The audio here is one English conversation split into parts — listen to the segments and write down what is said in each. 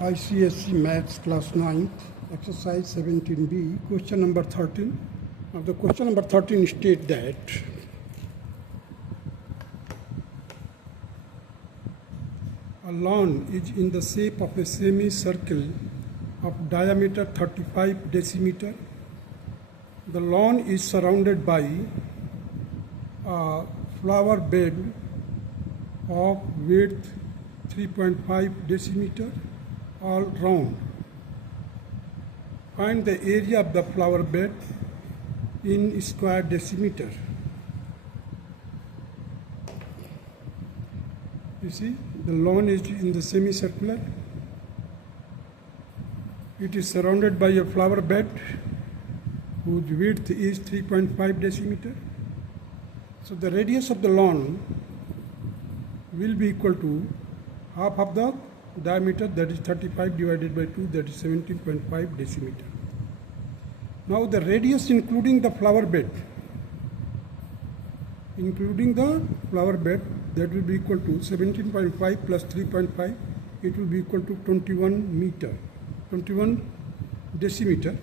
ICSE Maths Class 9, Exercise 17B, question number 13. Now the question number 13 states that a lawn is in the shape of a semicircle of diameter 35 decimeter. The lawn is surrounded by a flower bed of width 3.5 decimeter all round. Find the area of the flower bed in square decimeter. You see, the lawn is in the semicircular. It is surrounded by a flower bed whose width is 3.5 decimeter. So the radius of the lawn will be equal to half of the diameter, that is 35 divided by 2, that is 17.5 decimeter. Now the radius including the flower bed, that will be equal to 17.5 plus 3.5, it will be equal to 21 decimeter.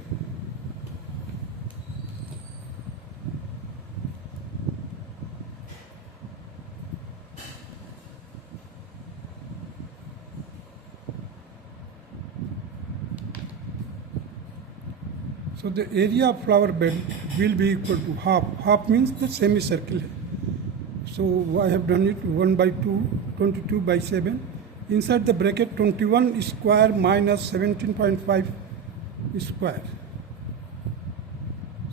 So the area of flower bed will be equal to half. Half means the semicircle. So I have done it 1 by 2, 22 by 7. Inside the bracket 21 square minus 17.5 square.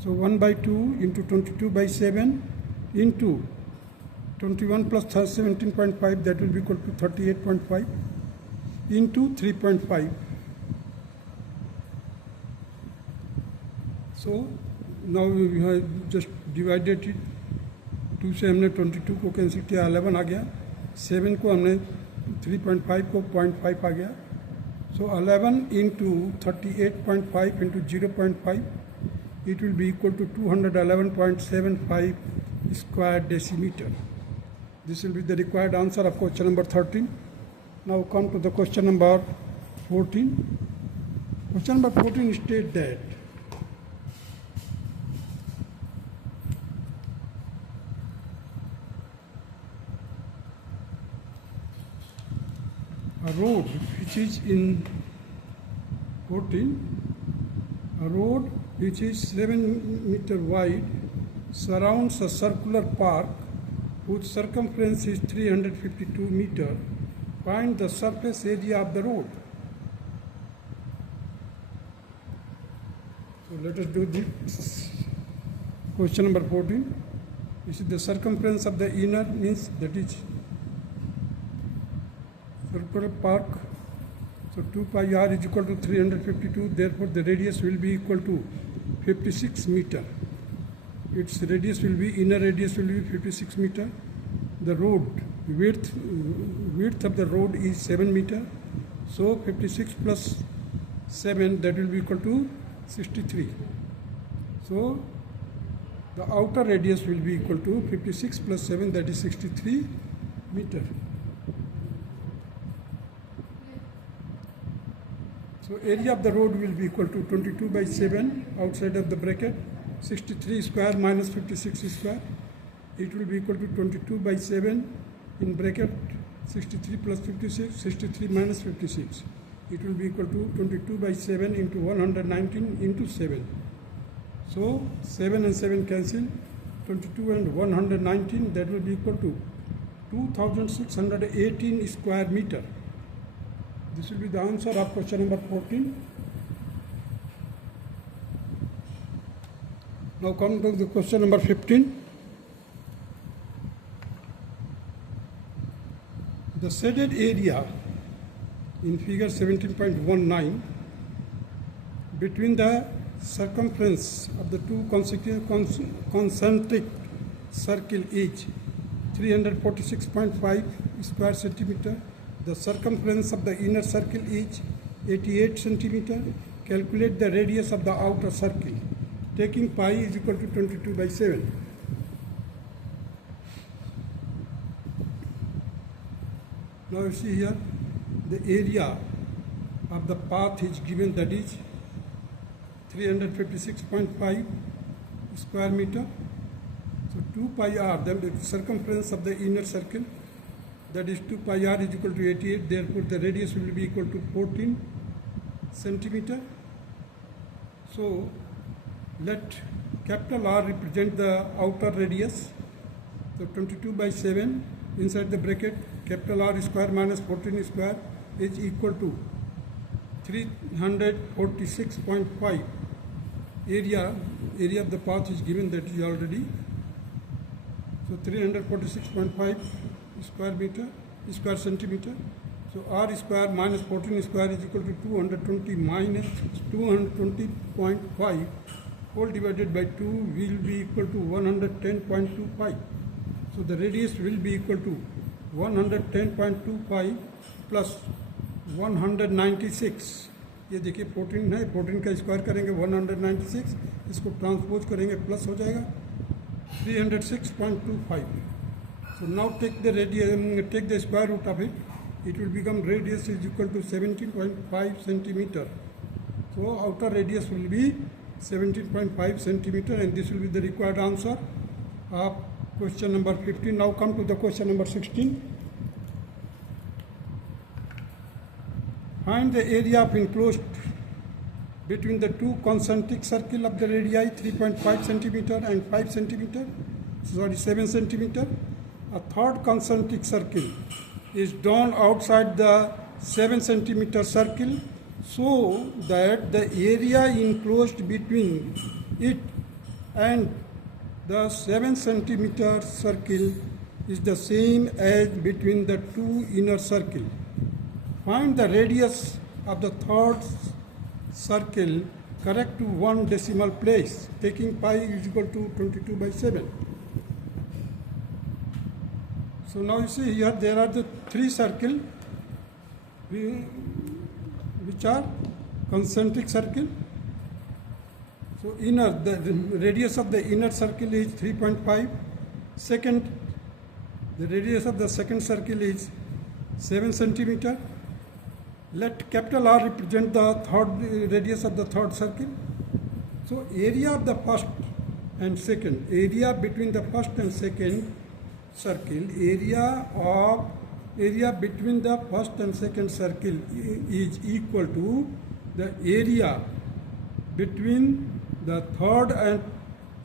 So 1 by 2 into 22 by 7 into 21 plus 17.5, that will be equal to 38.5 into 3.5. So now we have just divided it. 2 से हमने 22 को cancel किया, 11 आ गया. 7 को हमने 3.5 को 0.5 आ गया. So 11 into 38.5 into 0.5, it will be equal to 211.75 square decimeter. This will be the required answer of question number 13. Now come to the question number 14. Question number 14 states that a road which is 7 meter wide surrounds a circular park whose circumference is 352 meter. Find the surface area of the road. So let us do this. Question number 14. This is the circumference of the inner, means that is circular park. So 2 pi r is equal to 352. Therefore, the radius will be equal to 56 meter. Its radius will be, inner radius will be 56 meter. The road width of the road is 7 meter. So 56 plus 7, that will be equal to 63. So the outer radius will be equal to 56 plus 7, that is 63 meter. So area of the road will be equal to 22 by 7 outside of the bracket, 63 square minus 56 square. It will be equal to 22 by 7 in bracket, 63 plus 56, 63 minus 56. It will be equal to 22 by 7 into 119 into 7. So 7 and 7 cancel, 22 and 119, that will be equal to 2618 square meter. This will be the answer of question number 14. Now come to the question number 15. The shaded area in figure 17.19 between the circumference of the two concentric circle is 346.5 square centimeter. The circumference of the inner circle is 88 centimeter. Calculate the radius of the outer circle. Taking pi is equal to 22 by 7. Now you see here the area of the path is given, that is 356.5 square meter. So 2 pi r, then the circumference of the inner circle, that is 2 pi r is equal to 88, therefore the radius will be equal to 14 centimeter. So let capital R represent the outer radius. So 22 by 7 inside the bracket, capital R square minus 14 square is equal to 346.5. Area of the path is given, that is already. So 346.5 square centimeter. So R square minus 14 square is equal to 220 minus 220.5 whole divided by 2 will be equal to 110.25. So the radius will be equal to 110.25 plus 196. ये देखिए 14 है, 14 का square करेंगे 196, इसको transpose करेंगे plus हो जाएगा 306.25. So now take the square root of it. It will become radius is equal to 17.5 centimeter. So outer radius will be 17.5 centimeter, and this will be the required answer of question number 15. Now come to the question number 16. Find the area of enclosed between the two concentric circle of the radii 3.5 centimeter and 5 centimeter, 7 centimeter. A third concentric circle is drawn outside the 7 centimeter circle so that the area enclosed between it and the 7 centimeter circle is the same as between the two inner circle. Find the radius of the third circle correct to one decimal place, taking pi is equal to 22 by 7. So now you see here there are the three circles which are concentric circle. So the radius of the inner circle is 3.5. Second, the radius of the second circle is 7 centimeter. Let capital R represent the third radius of the third circle. So area of the first and second, area between the first and second circle, area between the first and second circle is equal to the area between the third and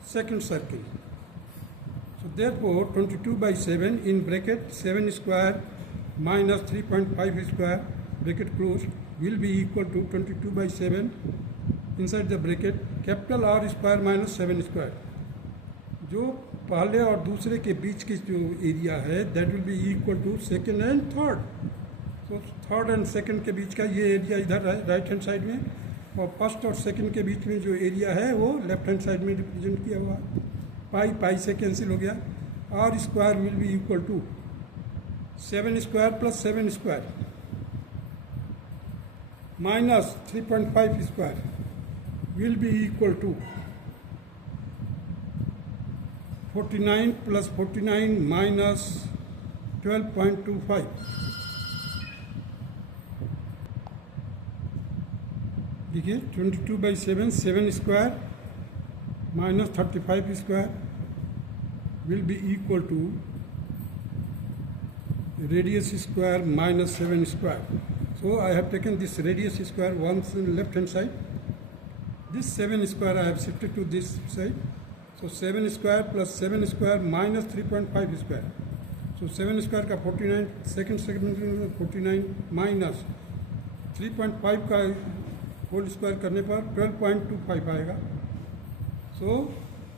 second circle. So therefore 22 by 7 in bracket 7 square minus 3.5 square bracket closed will be equal to 22 by 7 inside the bracket capital R square minus 7 square. जो पहले और दूसरे के बीच की जो area है that will be equal to second and third. तो third and second के बीच का ये एरिया इधर है राइट हैंड साइड में, और फर्स्ट और सेकेंड के बीच में जो एरिया है वो लेफ्ट हैंड साइड में रिप्रेजेंट किया हुआ है. पाई से कैंसिल हो गया. R square will be equal to 7 square plus 7 square minus 3.5 square will be equal to 49 plus 49 minus 12.25. देखिए 22 by 7 square minus 35 square will be equal to radius square minus 7 square. So I have taken this radius square once in left hand side. This 7 square I have shifted to this side. So 7 square plus 7 square minus 3.5 square. So 7 square का 49, second 49 minus 3.5 का whole square करने पर 12.25 आएगा. So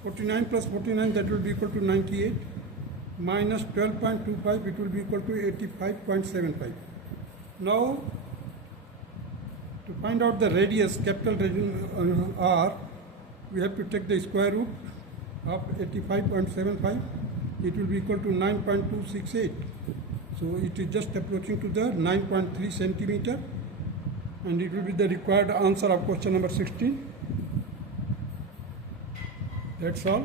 49 plus 49 that will be equal to 98 minus 12.25 it will be equal to 85.75. Now to find out the radius capital R we have to take the square root of 85.75. It will be equal to 9.268. So it is just approaching to the 9.3 centimeter, and it will be the required answer of question number 16. That's all.